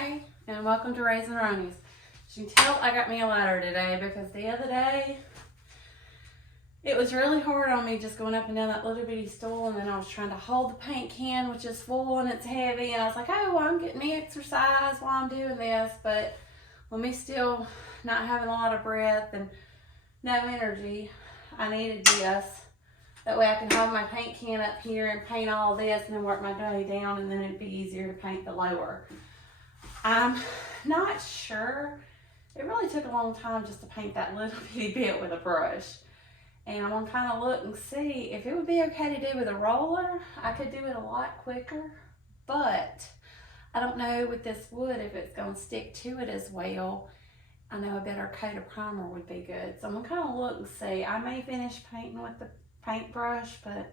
Hi, and welcome to Raising Roneys. As you can tell, I got me a ladder today because the other day it was really hard on me just going up and down that little bitty stool, and then I was trying to hold the paint can, which is full and it's heavy, and I was like, oh, well, I'm getting me exercise while I'm doing this, but with me still not having a lot of breath and no energy, I needed this. That way I can hold my paint can up here and paint all this and then work my way down, and then it'd be easier to paint the lower. I'm not sure. It really took a long time just to paint that little bitty bit with a brush. And I'm gonna kind of look and see if it would be okay to do with a roller. I could do it a lot quicker, but I don't know with this wood if it's gonna stick to it as well. I know a better coat of primer would be good. So I'm gonna kind of look and see. I may finish painting with the paintbrush, but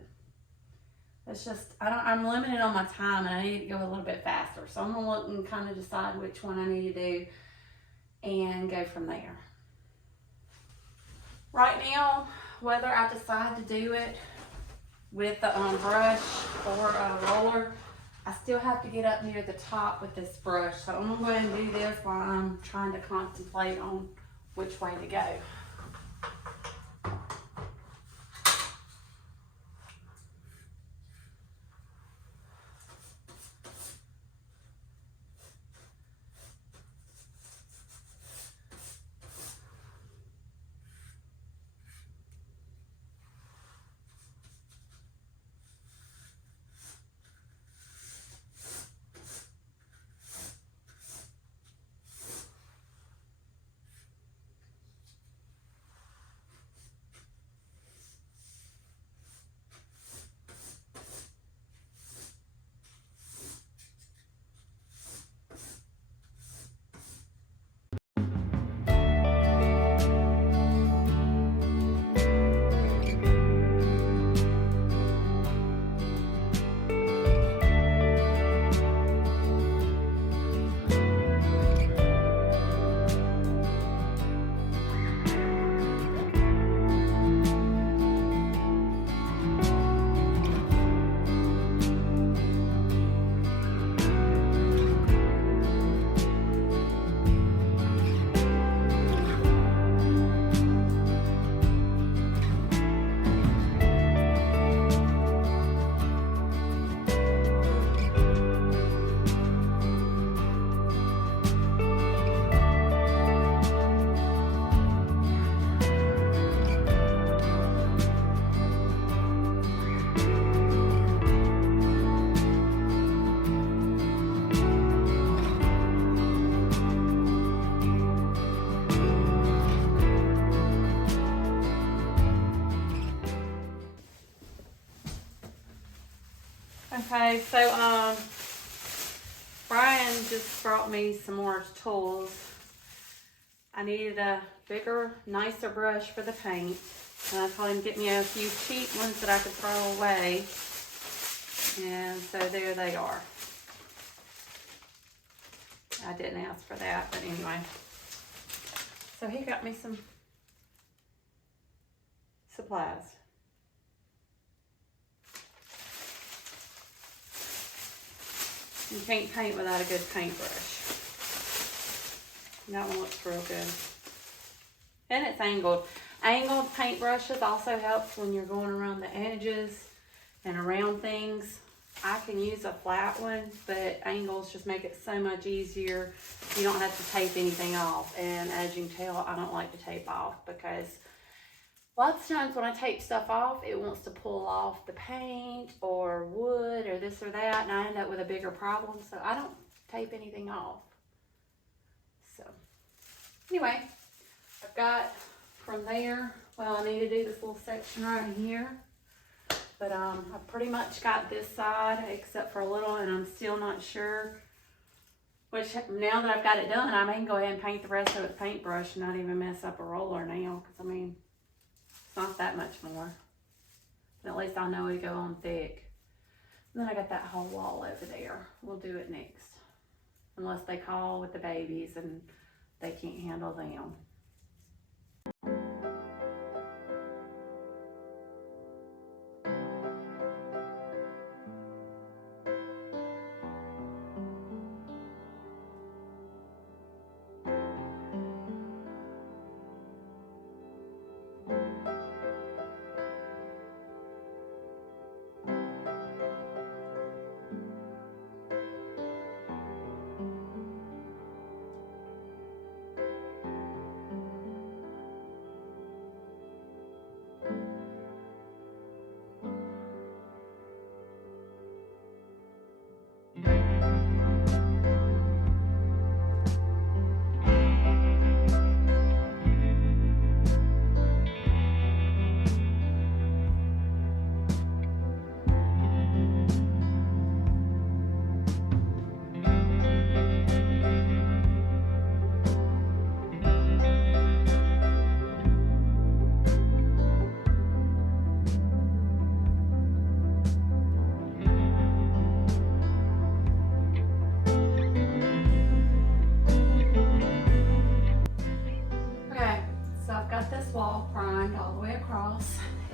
it's just, I'm limited on my time and I need to go a little bit faster. So I'm gonna look and kind of decide which one I need to do and go from there. Right now, whether I decide to do it with the brush or a roller, I still have to get up near the top with this brush. So I'm gonna go ahead and do this while I'm trying to contemplate on which way to go. Okay, so Brian just brought me some more tools. I needed a bigger, nicer brush for the paint, and I told him to get me a few cheap ones that I could throw away, and so there they are. I didn't ask for that, but anyway. So he got me some supplies. You can't paint without a good paintbrush. That one looks real good. And it's angled. Angled paintbrushes also helps when you're going around the edges and around things. I can use a flat one, but angles just make it so much easier. You don't have to tape anything off. And as you can tell, I don't like to tape off because lots of times when I tape stuff off, it wants to pull off the paint or wood or this or that, and I end up with a bigger problem, so I don't tape anything off. So, anyway, I've got from there, well, I need to do this little section right here, but I've pretty much got this side except for a little, and I'm still not sure, which now that I've got it done, I may go ahead and paint the rest of it with paintbrush and not even mess up a roller now, because I mean, not that much more, but at least I know it go on thick. And then I got that whole wall over there. We'll do it next, unless they call with the babies and they can't handle them.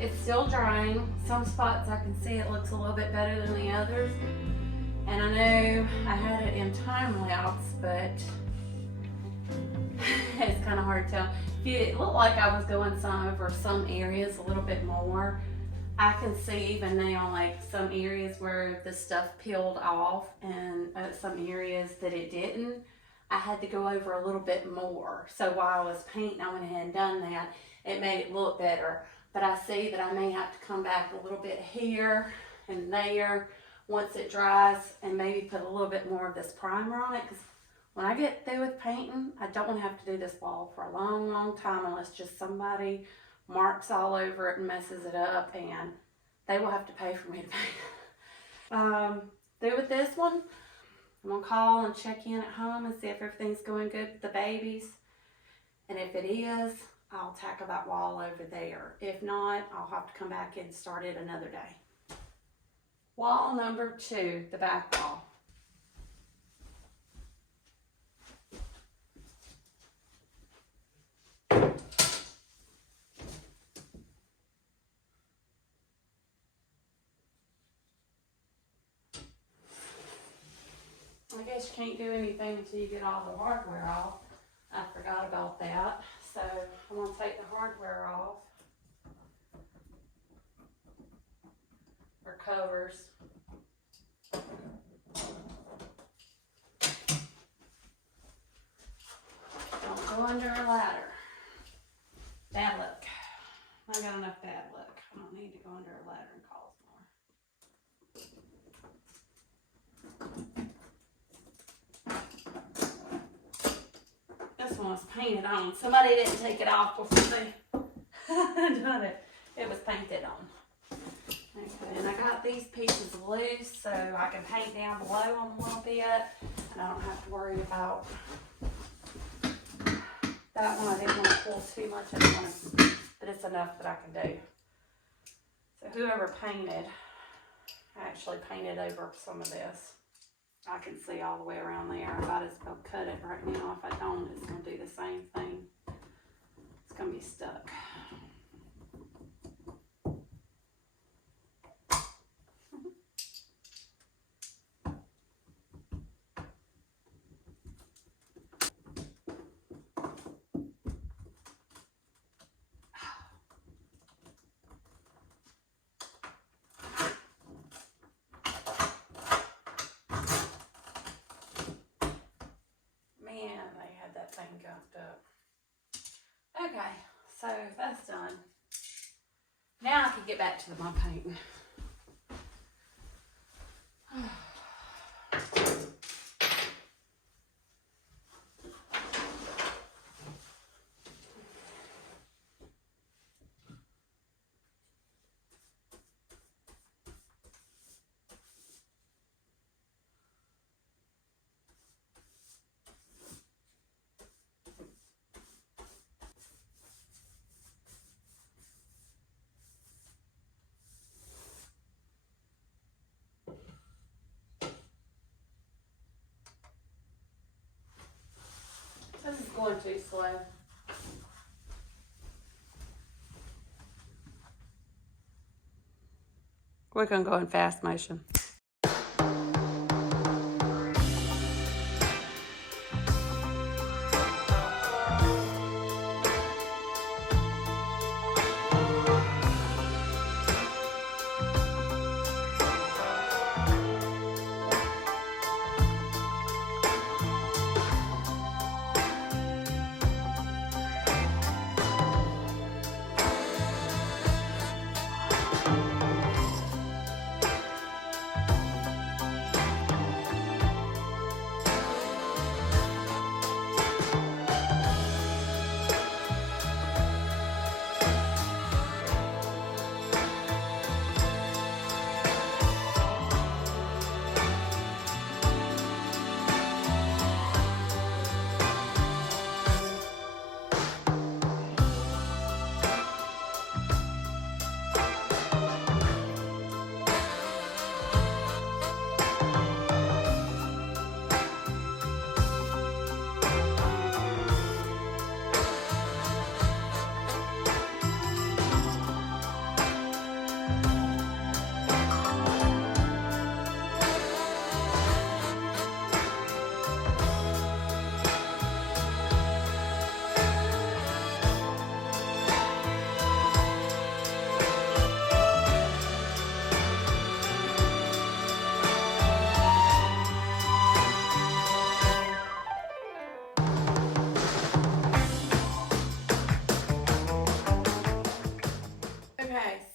it's still drying. Some spots I can see it looks a little bit better than the others. And I know I had it in time lapse, but it's kind of hard to tell. It looked like I was going over some areas a little bit more. I can see even now like some areas where the stuff peeled off and some areas that it didn't. I had to go over a little bit more. So while I was painting, I went ahead and done that. It made it look better. But I see that I may have to come back a little bit here and there once it dries and maybe put a little bit more of this primer on it. Because when I get through with painting, I don't want to have to do this wall for a long, long time unless just somebody marks all over it and messes it up, and they will have to pay for me to paint. Through with this one. I'm gonna call and check in at home and see if everything's going good with the babies. And if it is, I'll tackle that wall over there. If not, I'll have to come back and start it another day. Wall number 2, the back wall. I guess you can't do anything until you get all the hardware off. I forgot about that. So I'm going to take the hardware off. Or covers. Don't go under a ladder. Bad luck. I got enough bad luck. I don't need to go under a ladder and cause more. This one was painted on. Somebody didn't take it off before they done it. It was painted on. Okay, and I got these pieces loose so I can paint down below them a little bit, and I don't have to worry about that one. I didn't want to pull too much. I didn't want to, but it's enough that I can do. So whoever painted, actually painted over some of this. I can see all the way around there. I might as well cut it right now. If I don't, it's going to do the same thing. It's going to be stuck. Man, they had that thing gunked up. Okay, so that's done. Now I can get back to my painting. This is going too slow. We're going to go in fast motion.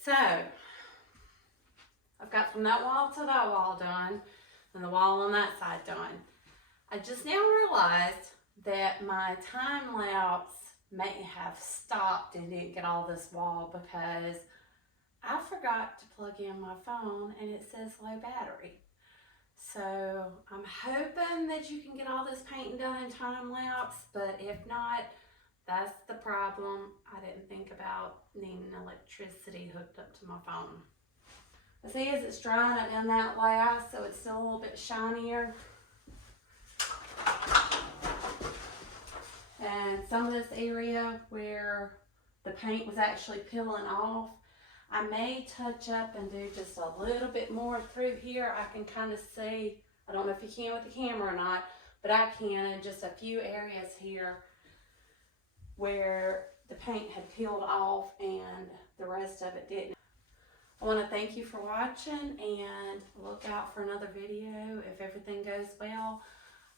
So, I've got from that wall to that wall done, and the wall on that side done. I just now realized that my time lapse may have stopped and didn't get all this wall because I forgot to plug in my phone and it says low battery. So I'm hoping that you can get all this painting done in time lapse, but if not, that's the problem. I didn't think about needing electricity hooked up to my phone. But see, as it's drying, I done that last, so it's still a little bit shinier. And some of this area where the paint was actually peeling off, I may touch up and do just a little bit more through here. I can kind of see, I don't know if you can with the camera or not, but I can in just a few areas here where the paint had peeled off and the rest of it didn't. I want to thank you for watching and look out for another video. If everything goes well,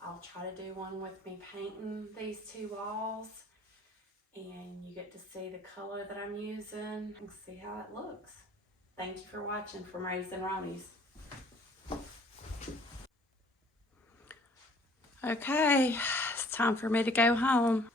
I'll try to do one with me painting these two walls, and you get to see the color that I'm using and see how it looks. Thank you for watching from Roneys and Roneys. Okay, it's time for me to go home.